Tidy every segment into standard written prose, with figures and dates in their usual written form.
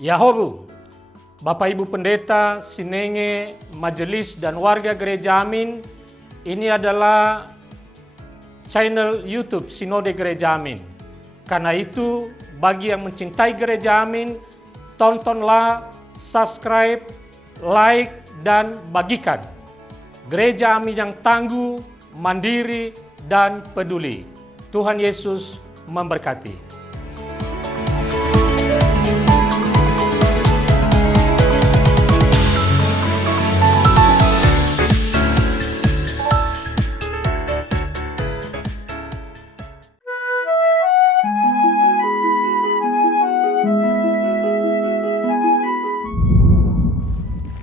Yahobu, Bapak Ibu Pendeta, Sinenge, Majelis dan warga Gereja Amin, ini adalah channel YouTube Sinode Gereja Amin. Karena itu, bagi yang mencintai Gereja Amin, tontonlah, subscribe, like, dan bagikan. Gereja Amin yang tangguh, mandiri, dan peduli. Tuhan Yesus memberkati.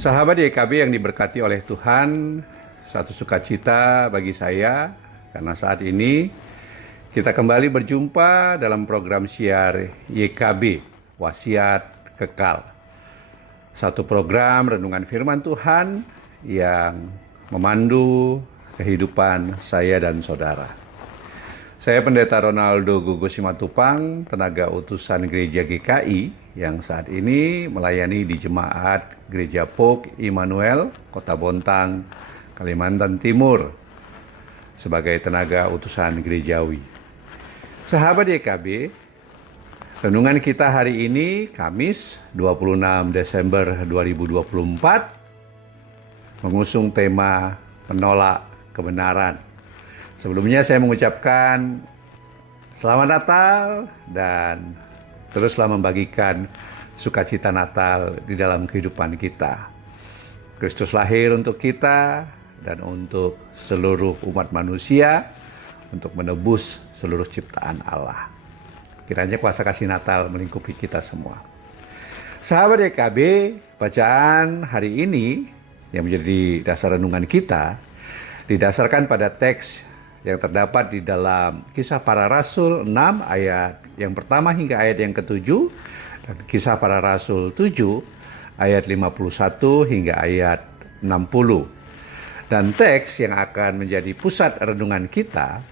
Sahabat YKB yang diberkati oleh Tuhan, satu sukacita bagi saya karena saat ini kita kembali berjumpa dalam program siar YKB, Wasiat Kekal. Satu program renungan firman Tuhan yang memandu kehidupan saya dan saudara. Saya Pendeta Ronaldo Gogo Simatupang, tenaga utusan Gereja GKI yang saat ini melayani di Jemaat Gereja Pok Immanuel, Kota Bontang, Kalimantan Timur, sebagai tenaga utusan gerejawi. Sahabat YKB, renungan kita hari ini, Kamis 26 Desember 2024, mengusung tema menolak kebenaran. Sebelumnya saya mengucapkan Selamat Natal dan teruslah membagikan sukacita Natal di dalam kehidupan kita. Kristus lahir untuk kita dan untuk seluruh umat manusia, untuk menebus seluruh ciptaan Allah. Kiranya kuasa kasih Natal melingkupi kita semua. Sahabat YKB, bacaan hari ini yang menjadi dasar renungan kita didasarkan pada teks yang terdapat di dalam Kisah Para Rasul 6 ayat yang pertama hingga ayat yang ke-7 dan Kisah Para Rasul 7 ayat 51 hingga ayat 60. Dan teks yang akan menjadi pusat renungan kita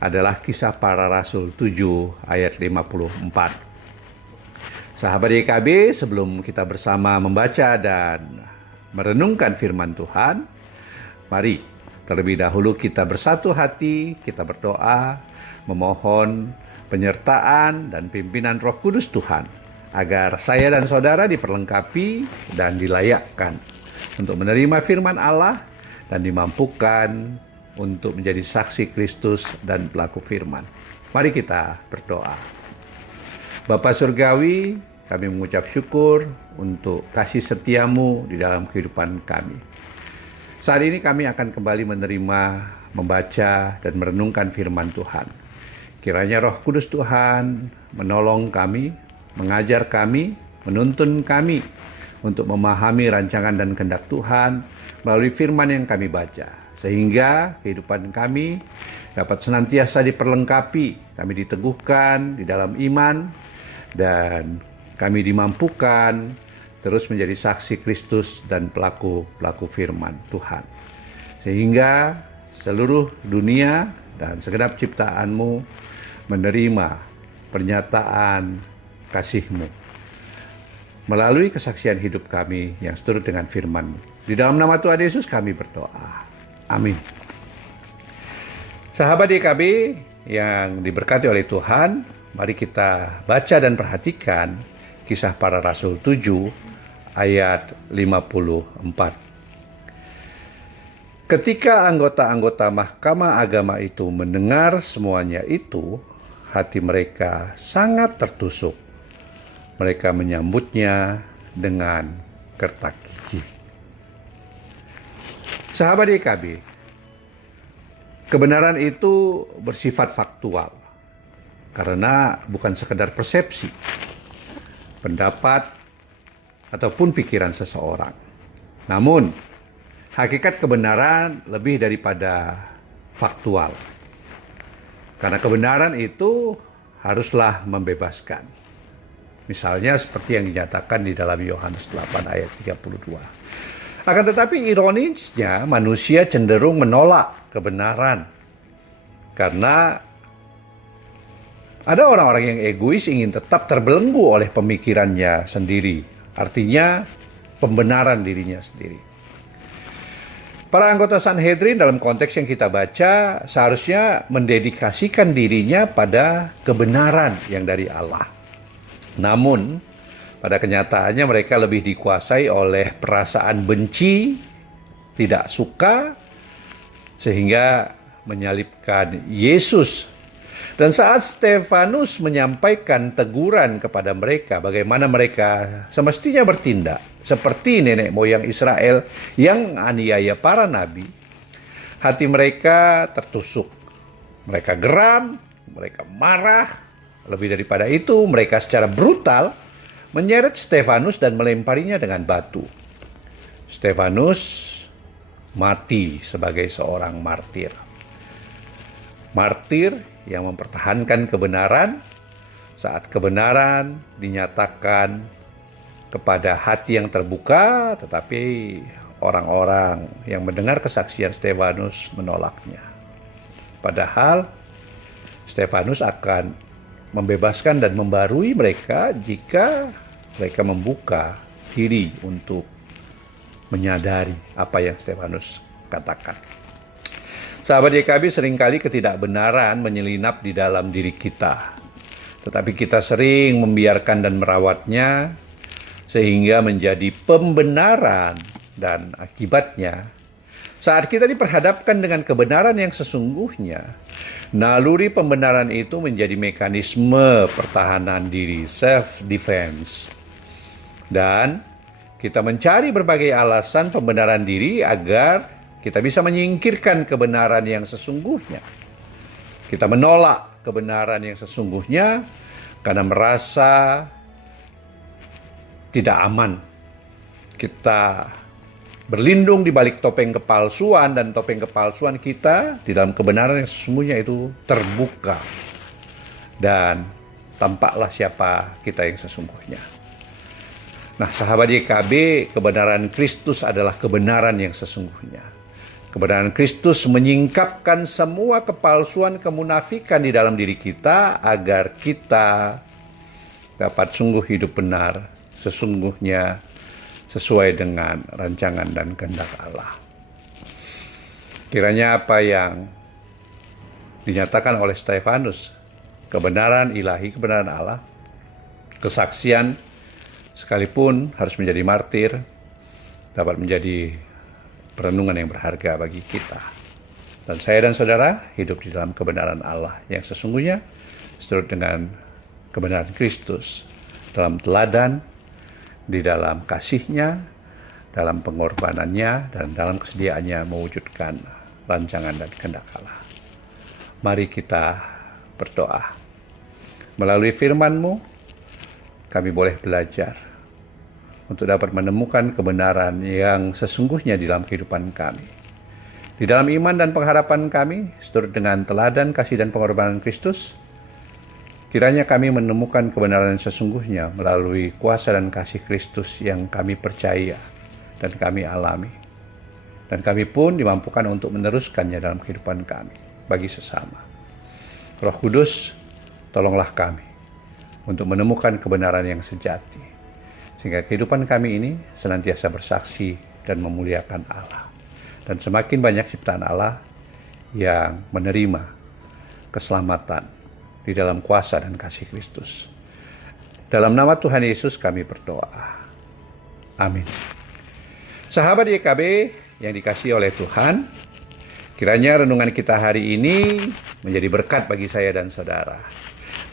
adalah Kisah Para Rasul 7 ayat 54. Sahabat YKB, sebelum kita bersama membaca dan merenungkan firman Tuhan, mari terlebih dahulu kita bersatu hati, kita berdoa, memohon penyertaan dan pimpinan Roh Kudus Tuhan, agar saya dan saudara diperlengkapi dan dilayakkan untuk menerima firman Allah dan dimampukan untuk menjadi saksi Kristus dan pelaku firman. Mari kita berdoa. Bapa Surgawi, kami mengucap syukur untuk kasih setiamu di dalam kehidupan kami. Saat ini kami akan kembali menerima, membaca, dan merenungkan firman Tuhan. Kiranya Roh Kudus Tuhan menolong kami, mengajar kami, menuntun kami untuk memahami rancangan dan kehendak Tuhan melalui firman yang kami baca. Sehingga kehidupan kami dapat senantiasa diperlengkapi, kami diteguhkan di dalam iman, dan kami dimampukan terus menjadi saksi Kristus dan pelaku firman Tuhan. Sehingga seluruh dunia dan segenap ciptaan-Mu menerima pernyataan kasih-Mu melalui kesaksian hidup kami yang seturut dengan firman-Mu. Di dalam nama Tuhan Yesus kami berdoa. Amin. Sahabat YKB yang diberkati oleh Tuhan, mari kita baca dan perhatikan Kisah Para Rasul 7 ayat 54. Ketika anggota-anggota Mahkamah Agama itu mendengar semuanya itu, hati mereka sangat tertusuk. Mereka menyambutnya dengan gertak gigi. Sahabat YKB, kebenaran itu bersifat faktual karena bukan sekedar persepsi, pendapat, ataupun pikiran seseorang. Namun, hakikat kebenaran lebih daripada faktual. Karena kebenaran itu haruslah membebaskan. Misalnya seperti yang dinyatakan di dalam Yohanes 8 ayat 32. Akan tetapi ironisnya manusia cenderung menolak kebenaran. Karena Ada orang-orang yang egois ingin tetap terbelenggu oleh pemikirannya sendiri. Artinya pembenaran dirinya sendiri. Para anggota Sanhedrin dalam konteks yang kita baca seharusnya mendedikasikan dirinya pada kebenaran yang dari Allah. Namun pada kenyataannya mereka lebih dikuasai oleh perasaan benci, tidak suka, sehingga menyalibkan Yesus. Dan saat Stefanus menyampaikan teguran kepada mereka bagaimana mereka semestinya bertindak seperti nenek moyang Israel yang aniaya para nabi, hati mereka tertusuk. Mereka geram, mereka marah. Lebih daripada itu, mereka secara brutal menyeret Stefanus dan melemparinya dengan batu. Stefanus mati sebagai seorang martir. Martir yang mempertahankan kebenaran saat kebenaran dinyatakan kepada hati yang terbuka, tetapi orang-orang yang mendengar kesaksian Stefanus menolaknya. Padahal Stefanus akan membebaskan dan membarui mereka jika mereka membuka diri untuk menyadari apa yang Stefanus katakan. Sahabat YKB, seringkali ketidakbenaran menyelinap di dalam diri kita. Tetapi kita sering membiarkan dan merawatnya sehingga menjadi pembenaran, dan akibatnya saat kita diperhadapkan dengan kebenaran yang sesungguhnya, naluri pembenaran itu menjadi mekanisme pertahanan diri, self-defense. Dan kita mencari berbagai alasan pembenaran diri agar kita bisa menyingkirkan kebenaran yang sesungguhnya. Kita menolak kebenaran yang sesungguhnya karena merasa tidak aman. Kita berlindung di balik topeng kepalsuan, dan topeng kepalsuan kita di dalam kebenaran yang sesungguhnya itu terbuka. Dan tampaklah siapa kita yang sesungguhnya. Nah, sahabat YKB, kebenaran Kristus adalah kebenaran yang sesungguhnya. Kebenaran Kristus menyingkapkan semua kepalsuan, kemunafikan di dalam diri kita agar kita dapat sungguh hidup benar, sesungguhnya sesuai dengan rancangan dan kehendak Allah. Kiranya apa yang dinyatakan oleh Stefanus, kebenaran ilahi, kebenaran Allah, kesaksian sekalipun harus menjadi martir, dapat menjadi perenungan yang berharga bagi kita. Dan saya dan saudara hidup di dalam kebenaran Allah yang sesungguhnya, seturut dengan kebenaran Kristus, dalam teladan, di dalam kasih-Nya, dalam pengorbanannya, dan dalam kesediaannya mewujudkan rancangan dan kehendak Allah. Mari kita berdoa. Melalui firman-Mu, kami boleh belajar untuk dapat menemukan kebenaran yang sesungguhnya di dalam kehidupan kami. Di dalam iman dan pengharapan kami, seturut dengan teladan, kasih, dan pengorbanan Kristus, kiranya kami menemukan kebenaran yang sesungguhnya melalui kuasa dan kasih Kristus yang kami percaya dan kami alami. Dan kami pun dimampukan untuk meneruskannya dalam kehidupan kami bagi sesama. Roh Kudus, tolonglah kami untuk menemukan kebenaran yang sejati, sehingga kehidupan kami ini senantiasa bersaksi dan memuliakan Allah. Dan semakin banyak ciptaan Allah yang menerima keselamatan di dalam kuasa dan kasih Kristus. Dalam nama Tuhan Yesus kami berdoa. Amin. Sahabat YKB yang dikasihi oleh Tuhan, kiranya renungan kita hari ini menjadi berkat bagi saya dan saudara.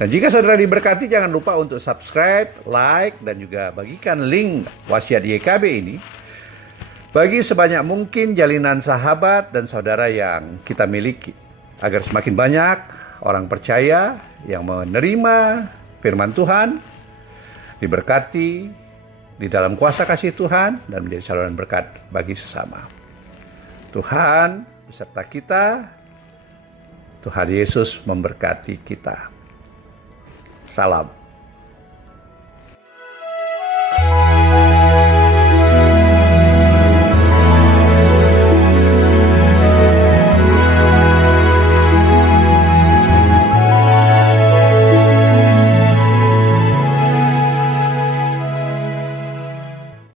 Dan jika saudara diberkati, jangan lupa untuk subscribe, like, dan juga bagikan link wasiat YKB ini bagi sebanyak mungkin jalinan sahabat dan saudara yang kita miliki, agar semakin banyak orang percaya yang menerima firman Tuhan, diberkati di dalam kuasa kasih Tuhan, dan menjadi saluran berkat bagi sesama. Tuhan beserta kita. Tuhan Yesus memberkati kita. Salam.